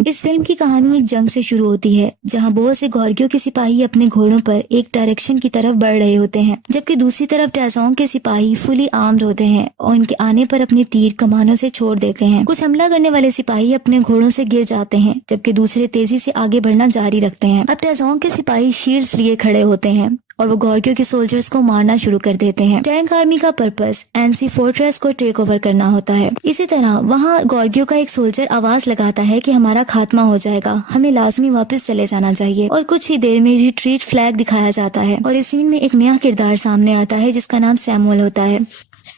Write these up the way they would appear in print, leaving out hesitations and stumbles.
थी। इस फिल्म की कहानी एक जंग से शुरू होती है जहाँ बहुत से गॉर्गियो के सिपाही अपने घोड़ों पर एक डायरेक्शन की तरफ बढ़ रहे होते हैं, जबकि दूसरी तरफ टैजोंग के सिपाही फुली आर्म्ड होते हैं और उनके आने पर अपने तीर कमानों से छोड़ देते हैं। कुछ हमला करने वाले सिपाही अपने घोड़ों से गिर जाते हैं, जबकि दूसरे तेजी से आगे बढ़ना जारी रखते हैं। अब टैजोंग के सिपाही शील्ड्स लिए खड़े होते हैं और वो गॉर्गियो के सोल्जर्स को मारना शुरू कर देते हैं। टैंक आर्मी का पर्पस एनसी फोर्ट्रेस को टेक ओवर करना होता है। इसी तरह वहाँ गॉर्गियो का एक सोल्जर आवाज लगाता है कि हमारा खात्मा हो जाएगा, हमें लाजमी वापस चले जाना चाहिए। और कुछ ही देर में रिट्रीट फ्लैग दिखाया जाता है और इस सीन में एक नया किरदार सामने आता है जिसका नाम सैमुअल होता है।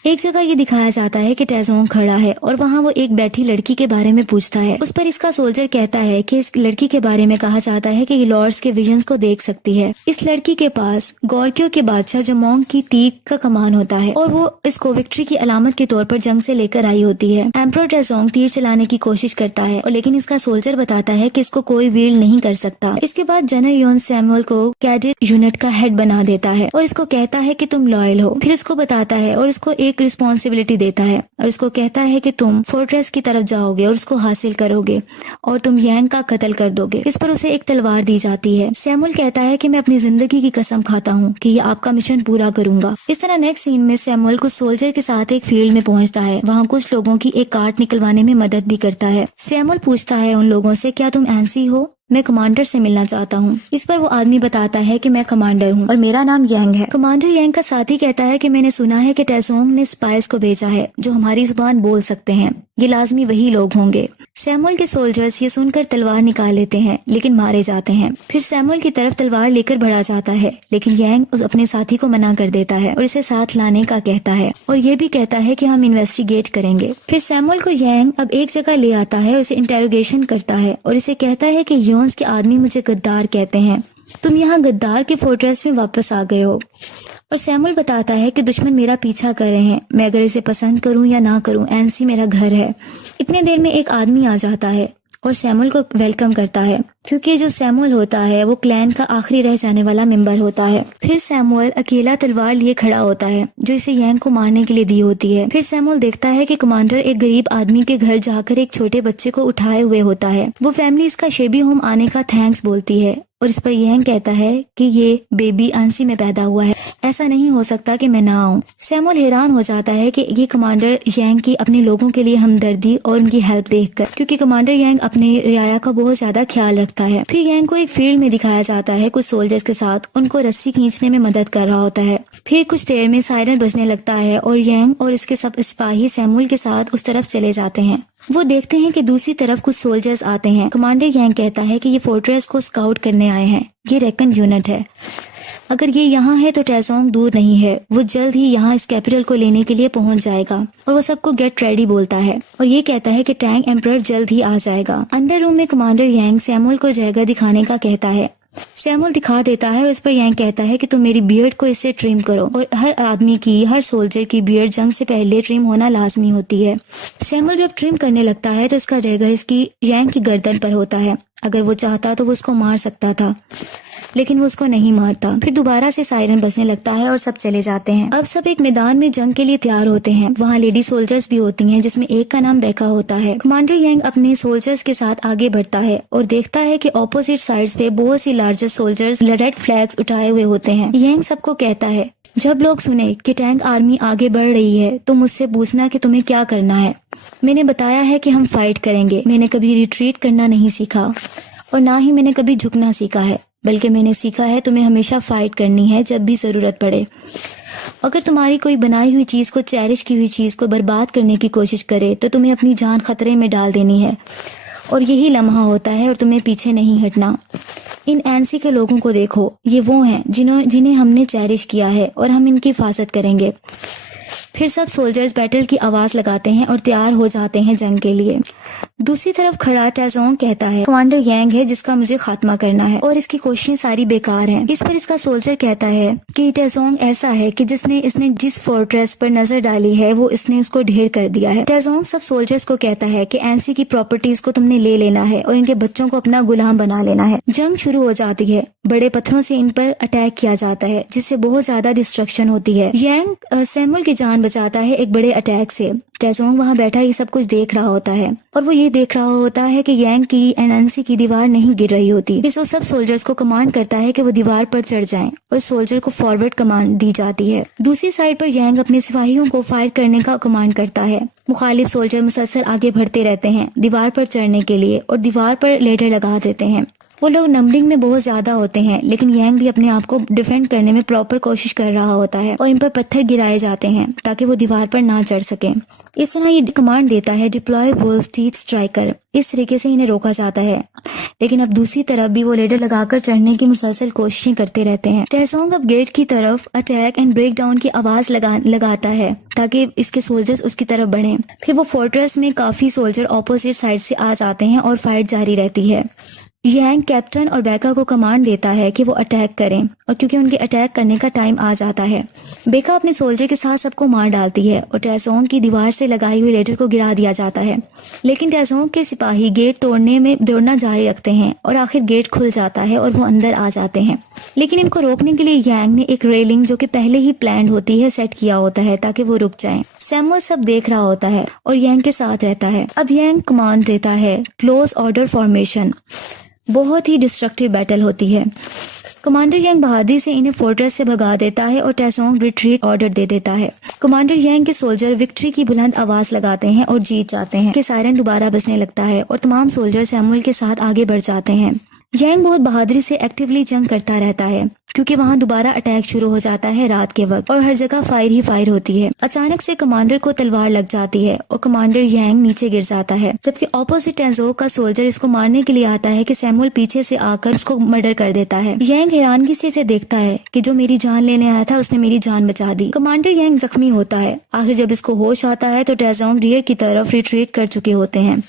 एक जगह ये दिखाया जाता है कि टैजोंग खड़ा है और वहाँ वो एक बैठी लड़की के बारे में पूछता है। उस पर इसका सोल्जर कहता है कि इस लड़की के बारे में कहा जाता है कि ये लॉर्ड्स के विजन्स को देख सकती है। इस लड़की के पास गॉर्गियो के बादशाह जमोंग की तीर का कमान होता है और वो इसको विक्ट्री की अलामत के तौर पर जंग से लेकर आई होती है। एम्परर टैजोंग तीर चलाने की कोशिश करता है और लेकिन इसका सोल्जर बताता है कि इसको कोई वील्ड नहीं कर सकता। इसके बाद जनरल योन सैमुअल को कैडेट यूनिट का हेड बना देता है और इसको कहता है कि तुम लॉयल हो। फिर इसको बताता है और इसको एक रिस्पॉन्सिबिलिटी देता है और इसको कहता है कि तुम फोर्ट्रेस की तरफ जाओगे और उसको हासिल करोगे और तुम यांग का कत्ल कर दोगे। इस पर उसे एक तलवार दी जाती है। सैमुअल कहता है कि मैं अपनी जिंदगी की कसम खाता हूँ कि ये आपका मिशन पूरा करूंगा। इस तरह नेक्स्ट सीन में सैमुअल कुछ सोल्जर के साथ एक फील्ड में पहुंचता है। वहाँ कुछ लोगों की एक कार्ट निकलवाने में मदद भी करता है। सैमुअल पूछता है उन लोगों से, क्या तुम एनसी हो? मैं कमांडर से मिलना चाहता हूँ। इस पर वो आदमी बताता है कि मैं कमांडर हूँ और मेरा नाम यांग है। कमांडर यांग का साथी कहता है कि मैंने सुना है कि टैजोंग ने स्पाइस को भेजा है जो हमारी जुबान बोल सकते हैं। ये लाजमी वही लोग होंगे। सैमुअल के सोल्जर्स ये सुनकर तलवार निकाल लेते हैं लेकिन मारे जाते हैं। फिर सैमुअल की तरफ तलवार लेकर बढ़ा जाता है लेकिन यांग उस अपने साथी को मना कर देता है और इसे साथ लाने का कहता है और ये भी कहता है कि हम इन्वेस्टिगेट करेंगे। फिर सैमुअल को यांग अब एक जगह ले आता है और इसे इंटेरोगेशन करता है और इसे कहता है कि योन्स के आदमी मुझे गद्दार कहते हैं, तुम यहाँ गद्दार के फोर्ट्रेस में वापस आ गए हो। और सैमुअल बताता है कि दुश्मन मेरा पीछा कर रहे हैं, मैं अगर इसे पसंद करूं या ना करूं, एनसी मेरा घर है। इतने देर में एक आदमी आ जाता है और सैमुअल को वेलकम करता है क्योंकि जो सैमुअल होता है वो क्लैन का आखिरी रह जाने वाला मेंबर होता है। फिर सैमुअल अकेला तलवार लिए खड़ा होता है जो इसे यांग को मारने के लिए दी होती है। फिर सैमुअल देखता है कि कमांडर एक गरीब आदमी के घर जाकर एक छोटे बच्चे को उठाए हुए होता है। वो फैमिली इसका शेबी होम आने का थैंक्स बोलती है और इस पर यांग कहता है कि ये बेबी एनसी में पैदा हुआ है, ऐसा नहीं हो सकता कि मैं ना आऊं। सैमुअल हैरान हो जाता है कि ये कमांडर यांग की अपने लोगों के लिए हमदर्दी और उनकी हेल्प देखकर, क्योंकि कमांडर यांग अपने रियाया का बहुत ज्यादा ख्याल रखता है। फिर यांग को एक फील्ड में दिखाया जाता है कुछ सोल्जर्स के साथ उनको रस्सी खींचने में मदद कर रहा होता है। फिर कुछ देर में सायरन बजने लगता है और यांग और इसके सब सिपाही सैमुअल के साथ उस तरफ चले जाते हैं। वो देखते हैं कि दूसरी तरफ कुछ सोल्जर्स आते हैं। कमांडर यांग कहता है कि ये फोर्ट्रेस को स्काउट करने आए हैं, ये रेकन यूनिट है। अगर ये यहाँ है तो टैजोंग दूर नहीं है, वो जल्द ही यहाँ इस कैपिटल को लेने के लिए पहुँच जाएगा। और वो सबको गेट रेडी बोलता है और ये कहता है कि टैंक एम्परर जल्द ही आ जाएगा। अंदर रूम में कमांडर यांग सैमुअल को जगह दिखाने का कहता है। सैमुअल दिखा देता है और इस पर यांग कहता है कि तुम मेरी बियर्ड को इससे ट्रिम करो और हर आदमी की, हर सोल्जर की बियर्ड जंग से पहले ट्रिम होना लाजमी होती है। सैमुअल जब ट्रिम करने लगता है तो इसका डैगर इसकी यांग की गर्दन पर होता है। अगर वो चाहता तो वो उसको मार सकता था लेकिन वो उसको नहीं मारता। फिर दोबारा से सायरन बजने लगता है और सब चले जाते हैं। अब सब एक मैदान में जंग के लिए तैयार होते हैं। वहाँ लेडी सोल्जर्स भी होती हैं जिसमें एक का नाम बेका होता है। कमांडर यांग अपने सोल्जर्स के साथ आगे बढ़ता है और देखता है कि ऑपोजिट साइड्स पे बहुत सी लार्जेस्ट सोल्जर्स रेड फ्लैग्स उठाए हुए होते हैं। यांग सबको कहता है, जब लोग सुने कि टैंक आर्मी आगे बढ़ रही है तो मुझसे पूछना कि तुम्हें क्या करना है। मैंने बताया है कि हम फाइट करेंगे। मैंने कभी रिट्रीट करना नहीं सीखा और ना ही मैंने कभी झुकना सीखा है, बल्कि मैंने सीखा है तुम्हें हमेशा फाइट करनी है जब भी जरूरत पड़े। अगर तुम्हारी कोई बनाई हुई चीज को, चेरिश की हुई चीज को बर्बाद करने की कोशिश करे तो तुम्हें अपनी जान खतरे में डाल देनी है और यही लम्हा होता है और तुम्हें पीछे नहीं हटना। इन एनसी के लोगों को देखो, ये वो हैं जिन्हें हमने चेरिश किया है और हम इनकी हिफाजत करेंगे। फिर सब सोल्जर्स बैटल की आवाज लगाते हैं और तैयार हो जाते हैं जंग के लिए। दूसरी तरफ खड़ा टैजोंग कहता है, कमांडर यांग है जिसका मुझे खात्मा करना है और इसकी कोशिशें सारी बेकार हैं। इस पर इसका सोल्जर कहता है कि टैजोंग ऐसा है कि इसने जिस फोर्ट्रेस पर नजर डाली है वो इसने उसको ढेर कर दिया है। टैजोंग सब सोल्जर्स को कहता है कि एनसी की प्रॉपर्टीज को तुमने ले लेना है और इनके बच्चों को अपना गुलाम बना लेना है। जंग शुरू हो जाती है। बड़े पत्थरों से इन पर अटैक किया जाता है जिससे बहुत ज्यादा डिस्ट्रक्शन होती है। यांग सैमुअल की जान बचाता है एक बड़े अटैक से। टेजोंग वहाँ बैठा ये सब कुछ देख रहा होता है और वो ये देख रहा होता है कि यांग की एनएनसी की दीवार नहीं गिर रही होती। फिर वो सब सोल्जर्स को कमांड करता है कि वो दीवार पर चढ़ जाएं और सोल्जर को फॉरवर्ड कमांड दी जाती है। दूसरी साइड पर यांग अपने सिपाहियों को फायर करने का कमांड करता है। मुखालिफ सोल्जर मुसलसल आगे बढ़ते रहते हैं दीवार पर चढ़ने के लिए और दीवार पर लेडर लगा देते हैं। वो लोग नंबरिंग में बहुत ज्यादा होते हैं, लेकिन यांग भी अपने आप को डिफेंड करने में प्रॉपर कोशिश कर रहा होता है और इन पर पत्थर गिराए जाते हैं ताकि वो दीवार पर ना चढ़ सके। इस तरह ये कमांड देता है डिप्लॉय वुल्फ टीथ स्ट्राइकर। इस तरीके से इन्हें रोका जाता है, लेकिन अब दूसरी तरफ भी वो लेडर लगाकर चढ़ने की मुसलसल कोशिशें करते रहते हैं। टेजोंग अब गेट की तरफ अटैक एंड ब्रेक डाउन की आवाज लगाता है ताकि इसके सोल्जर्स उसकी तरफ बढ़ें। फिर वो फोर्ट्रेस में काफी सोल्जर ऑपोजिट साइड से आ जाते हैं और फाइट जारी रहती है। यांग कैप्टन और बेका को कमांड देता है कि वो अटैक करें और क्योंकि उनके अटैक करने का टाइम आ जाता है, बेका अपने सोल्जर के साथ सबको मार डालती है और टेजोंग की दीवार से लगाई हुई लेडर को गिरा दिया जाता है। लेकिन टेजोंग के सिपाही गेट तोड़ने में दौड़ना जारी रखते हैं और आखिर गेट खुल जाता है और वो अंदर आ जाते हैं। लेकिन इनको रोकने के लिए यांग ने एक रेलिंग जो कि पहले ही प्लान होती है सेट किया होता है ताकि वो रुक जाएं। सैमुअल सब देख रहा होता है और यांग के साथ रहता है। अब यांग कमांड देता है क्लोज ऑर्डर फॉर्मेशन। बहुत ही डिस्ट्रक्टिव बैटल होती है। कमांडर यांग बहादुरी से इन्हें फोर्ट्रेस से भगा देता है और टेजोंग रिट्रीट ऑर्डर दे देता है। कमांडर यांग के सोल्जर विक्ट्री की बुलंद आवाज लगाते हैं और जीत जाते हैं कि सायरन दोबारा बजने लगता है और तमाम सोल्जर सैमुअल के साथ आगे बढ़ जाते हैं। यांग बहुत बहादुरी से एक्टिवली जंग करता रहता है क्योंकि वहाँ दोबारा अटैक शुरू हो जाता है रात के वक्त और हर जगह फायर ही फायर होती है। अचानक से कमांडर को तलवार लग जाती है और कमांडर यांग नीचे गिर जाता है, जबकि ऑपोजिट टेजोंग का सोल्जर इसको मारने के लिए आता है कि सैमुअल पीछे से आकर उसको मर्डर कर देता है। यांग हैरानगी से इसे देखता है कि जो मेरी जान लेने आया था उसने मेरी जान बचा दी। कमांडर यांग जख्मी होता है। आखिर जब इसको होश आता है तो टेजोंग रियर की तरफ रिट्रीट कर चुके होते हैं।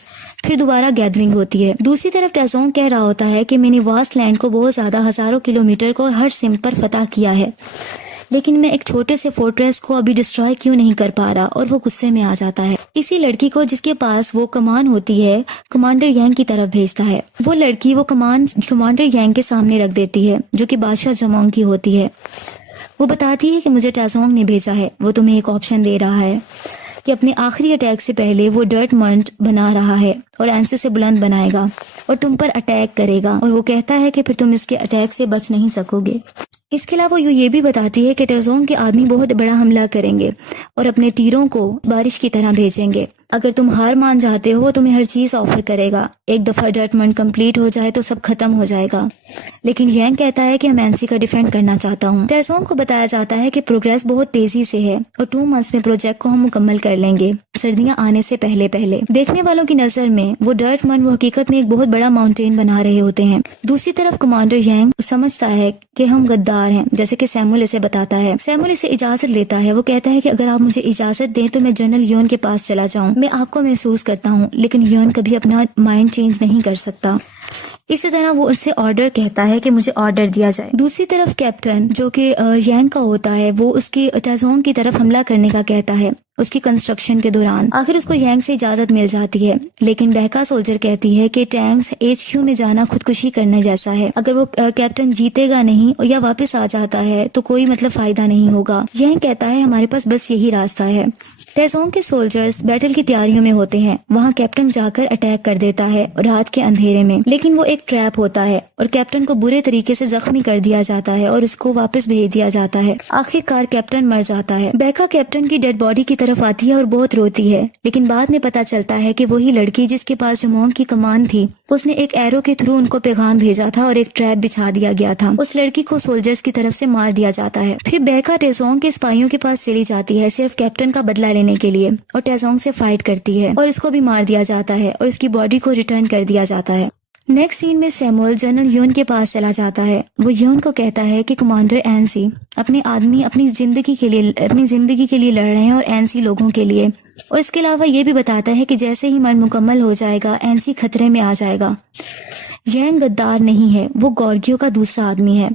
फिर दोबारा गैदरिंग होती है। दूसरी तरफ टेजोंग कह रहा होता है कि मैंने वास्ट लैंड को बहुत ज्यादा हजारों किलोमीटर को हर सिम पर फतह किया है, लेकिन मैं एक छोटे से फोर्ट्रेस को अभी डिस्ट्रॉय क्यों नहीं कर पा रहा, और वो गुस्से में आ जाता है। इसी लड़की को जिसके पास वो कमान होती है कमांडर यांग की तरफ भेजता है। वो लड़की वो कमान कमांडर यांग के सामने रख देती है जो कि बादशाह जमोंग की होती है। वो बताती है कि मुझे टेजोंग ने भेजा है। वो तुम्हें एक ऑप्शन दे रहा है कि अपने आखिरी अटैक से पहले वो डर्ट मंट बना रहा है और एंसे से बुलंद बनाएगा और तुम पर अटैक करेगा, और वो कहता है कि फिर तुम इसके अटैक से बच नहीं सकोगे। इसके अलावा वो ये भी बताती है कि टेजोंग के आदमी बहुत बड़ा हमला करेंगे और अपने तीरों को बारिश की तरह भेजेंगे। अगर तुम हार मान जाते हो तुम्हें हर चीज ऑफर करेगा। एक दफा डर्टमंड कंप्लीट हो जाए तो सब खत्म हो जाएगा। लेकिन यांग कहता है कि मैं एनसी का डिफेंड करना चाहता हूँ। टेजोंग को बताया जाता है कि प्रोग्रेस बहुत तेजी से है और 2 मंथ्स में प्रोजेक्ट को हम मुकम्मल कर लेंगे, सर्दियां आने से पहले पहले। देखने वालों की नजर में वो डर्टमंड वो हकीकत में एक बहुत बड़ा माउंटेन बना रहे होते हैं। दूसरी तरफ कमांडर यांग समझता है कि हम गद्दार हैं, जैसे कि सैमुअल इसे बताता है। सैमुअल इसे इजाजत लेता है। वो कहता है कि अगर आप मुझे इजाजत दें तो मैं जनरल योन के पास चला जाऊं। मैं आपको महसूस करता हूँ, लेकिन योन कभी अपना माइंड चेंज नहीं कर सकता। इसी तरह वो उससे ऑर्डर कहता है कि मुझे ऑर्डर दिया जाए। दूसरी तरफ कैप्टन जो कि यांग का होता है वो उसकी टेजोंग की तरफ हमला करने का कहता है उसकी कंस्ट्रक्शन के दौरान। आखिर उसको यांग से इजाजत मिल जाती है, लेकिन बहका सोल्जर कहती है कि टैंक्स HQ में जाना खुदकुशी करने जैसा है। अगर वो कैप्टन जीतेगा नहीं या वापस आ जाता है तो कोई मतलब फायदा नहीं होगा। यांग कहता है हमारे पास बस यही रास्ता है। टेजोंग के सोल्जर्स बैटल की तैयारियों में होते हैं। वहाँ कैप्टन जाकर अटैक कर देता है रात के अंधेरे में, लेकिन वो एक ट्रैप होता है और कैप्टन को बुरे तरीके से जख्मी कर दिया जाता है और उसको वापस भेज दिया जाता है। आखिरकार कैप्टन मर जाता है। बहका कैप्टन की डेड बॉडी की तरफ आती है और बहुत रोती है, लेकिन बाद में पता चलता है कि वही लड़की जिसके पास जमोंग की कमान थी उसने एक एरो के थ्रू उनको पैगाम भेजा था और एक ट्रैप बिछा दिया गया था। उस लड़की को सोल्जर्स की तरफ से मार दिया जाता है। फिर बहका टेजोंग के सिपाहियों के पास चली जाती है सिर्फ कैप्टन का बदला लेने के लिए, और टेजोंग से फाइट करती है और इसको भी मार दिया जाता है और उसकी बॉडी को रिटर्न कर दिया जाता है। नेक्स्ट सीन में सैमुअल जनरल यून के पास चला जाता है। वो यून को कहता है कि कमांडर एनसी अपने आदमी अपनी जिंदगी के लिए लड़ रहे हैं और एनसी लोगों के लिए, और इसके अलावा ये भी बताता है कि जैसे ही मर्ड मुकम्मल हो जाएगा एनसी खतरे में आ जाएगा। यांग गद्दार नहीं है, वो गॉर्गियो का दूसरा आदमी है।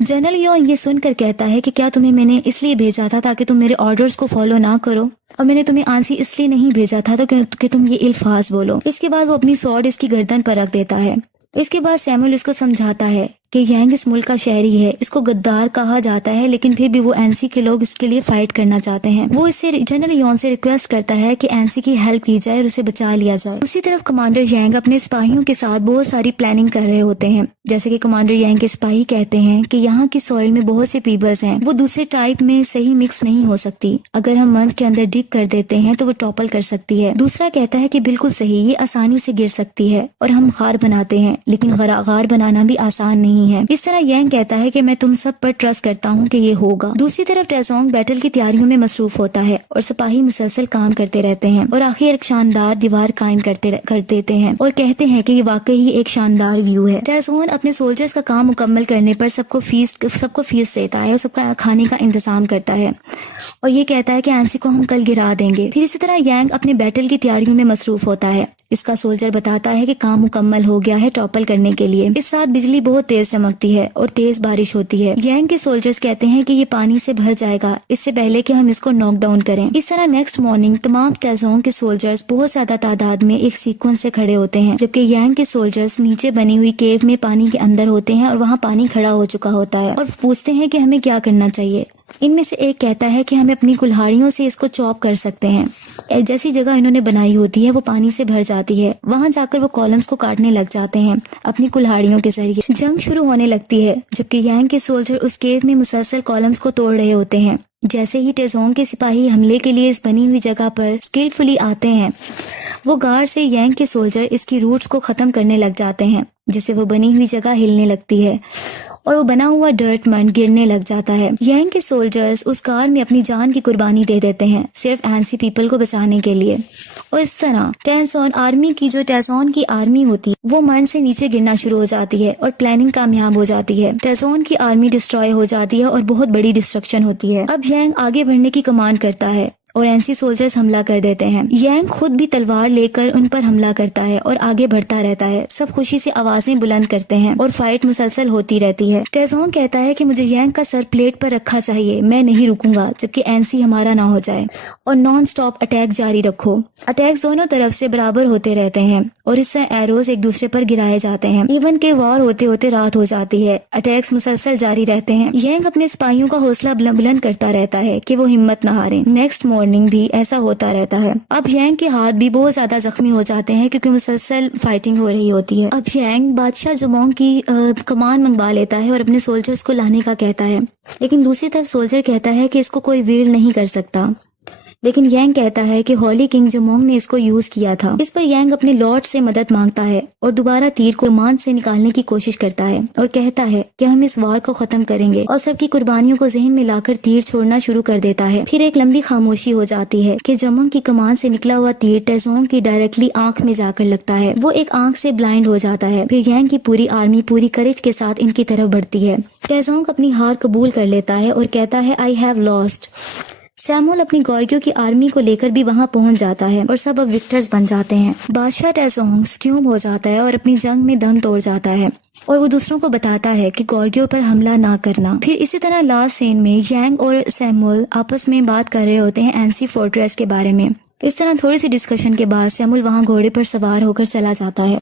जनरल योन ये सुनकर कहता है कि क्या तुम्हें मैंने इसलिए भेजा था ताकि तुम मेरे ऑर्डर्स को फॉलो ना करो, और मैंने तुम्हें आंसी इसलिए नहीं भेजा था तो कि तुम ये इल्फाज बोलो। इसके बाद वो अपनी स्वॉर्ड इसकी गर्दन पर रख देता है। इसके बाद सैमुअल उसको समझाता है कि यांग इस मुल्क का शहरी है, इसको गद्दार कहा जाता है, लेकिन फिर भी वो एनसी के लोग इसके लिए फाइट करना चाहते हैं। वो इससे जनरल यॉन से रिक्वेस्ट करता है कि एनसी की हेल्प की जाए और उसे बचा लिया जाए। उसी तरफ कमांडर यांग अपने सिपाहियों के साथ बहुत सारी प्लानिंग कर रहे होते हैं। जैसे कि कमांडर यांग के सिपाही कहते हैं कि यहाँ की सॉइल में बहुत से पीपल्स हैं, वो दूसरे टाइप में सही मिक्स नहीं हो सकती। अगर हम मंथ के अंदर डिग कर देते हैं तो वो टॉपल कर सकती है। दूसरा कहता है कि बिल्कुल सही, ये आसानी से गिर सकती है और हम गार बनाते हैं, लेकिन गार बनाना भी आसान नहीं है। इस तरह यांग कहता है कि मैं तुम सब पर ट्रस्ट करता हूँ कि ये होगा। दूसरी तरफ टेजोंग बैटल की तैयारियों में मसरूफ होता है और सिपाही मुसलसल काम करते रहते हैं और आखिर एक शानदार दीवार कायम कर देते हैं और कहते हैं कि ये वाकई ही एक शानदार व्यू है। टेजोंग अपने सोल्जर्स का काम मुकम्मल करने पर सबको फीस देता है और सबका खाने का इंतजाम करता है और ये कहता है कि एनसी को हम कल गिरा देंगे। फिर इसी तरह यांग अपने बैटल की तैयारियों में मसरूफ होता है। इसका सोल्जर बताता है कि काम मुकम्मल हो गया है टॉपल करने के लिए। इस रात बिजली बहुत तेज चमकती है और तेज बारिश होती है। यांग के सोल्जर्स कहते हैं कि ये पानी से भर जाएगा इससे पहले कि हम इसको नॉक डाउन करें। इस तरह नेक्स्ट मॉर्निंग तमाम टेजोंग के सोल्जर्स बहुत ज्यादा तादाद में एक सीक्वेंस से खड़े होते हैं, जबकि यांग के सोल्जर्स नीचे बनी हुई केव में पानी के अंदर होते हैं और वहाँ पानी खड़ा हो चुका होता है और पूछते हैं कि हमें क्या करना चाहिए। इनमें से एक कहता है कि हमें अपनी कुल्हाड़ियों से इसको चॉप कर सकते हैं। जैसी जगह इन्होंने बनाई होती है वो पानी से भर जाती है, वहां जाकर वो कॉलम्स को काटने लग जाते हैं अपनी कुल्हाड़ियों के जरिए। जंग शुरू होने लगती है जबकि यांग के सोल्जर उस केव में मुसलसल कॉलम्स को तोड़ रहे होते हैं। जैसे ही टेजोंग के सिपाही हमले के लिए इस बनी हुई जगह पर स्किलफुली आते हैं, वो गार से यांग के सोल्जर इसकी रूट्स को खत्म करने लग जाते हैं, जिससे वो बनी हुई जगह हिलने लगती है और वो बना हुआ डर्ट मंड गिरने लग जाता है। यांग के सोल्जर्स उस कार में अपनी जान की कुर्बानी दे देते हैं सिर्फ एनसी पीपल को बचाने के लिए और इस तरह टेजोंग की आर्मी होती है वो मंड से नीचे गिरना शुरू हो जाती है और प्लानिंग कामयाब हो जाती है। टेजोंग की आर्मी डिस्ट्रॉय हो जाती है और बहुत बड़ी डिस्ट्रक्शन होती है। अब यांग आगे बढ़ने की कमांड करता है और एनसी सोल्जर्स हमला कर देते हैं। यांग खुद भी तलवार लेकर उन पर हमला करता है और आगे बढ़ता रहता है। सब खुशी से आवाजें बुलंद करते हैं और फाइट मुसलसल होती रहती है। टेजोंग कहता है कि मुझे यांग का सर प्लेट पर रखा चाहिए, मैं नहीं रुकूंगा जबकि एनसी हमारा ना हो जाए और नॉन स्टॉप अटैक जारी रखो। अटैक्स दोनों तरफ से बराबर होते रहते हैं और इससे एरोज एक दूसरे पर गिराए जाते हैं। इवन के वार होते होते रात हो जाती है। अटैक्स मुसलसल जारी रहते हैं। यांग अपने सिपाहियों का हौसला बुलंद करता रहता है कि वो हिम्मत न हारे। नेक्स्ट मॉर्निंग भी ऐसा होता रहता है। अब यांग के हाथ भी बहुत ज्यादा जख्मी हो जाते हैं क्योंकि मुसलसल फाइटिंग हो रही होती है। अब यांग बादशाह जुमोंग की कमान मंगवा लेता है और अपने सोल्जर्स को लाने का कहता है, लेकिन दूसरी तरफ सोल्जर कहता है कि इसको कोई वील नहीं कर सकता। लेकिन यांग कहता है कि होली किंग जुमोंग ने इसको यूज किया था। इस पर यांग अपने लॉर्ड से मदद मांगता है और दोबारा तीर को कमान से निकालने की कोशिश करता है और कहता है कि हम इस वार को खत्म करेंगे और सबकी कुर्बानियों को जहन में लाकर तीर छोड़ना शुरू कर देता है। फिर एक लंबी खामोशी हो जाती है कि जुमोंग की कमान से निकला हुआ तीर टेजोंग की डायरेक्टली आंख में जाकर लगता है। वो एक आंख से ब्लाइंड हो जाता है। फिर यांग की पूरी आर्मी पूरी करेज के साथ इनकी तरफ बढ़ती है। टेजोंग अपनी हार कबूल कर लेता है और कहता है आई हैव लॉस्ट। सैमुअल अपनी गॉर्गियो की आर्मी को लेकर भी वहां पहुंच जाता है और सब अब विक्टर्स बन जाते हैं। बादशाह टेजोंग स्क्यूम हो जाता है और अपनी जंग में दम तोड़ जाता है और वो दूसरों को बताता है कि गॉर्गियो पर हमला ना करना। फिर इसी तरह लास्ट सीन में यांग और सैमुअल आपस में बात कर रहे होते हैं एनसी फोर्ट्रेस के बारे में। इस तरह थोड़ी सी डिस्कशन के बाद सैमुअल वहां घोड़े पर सवार होकर चला जाता है।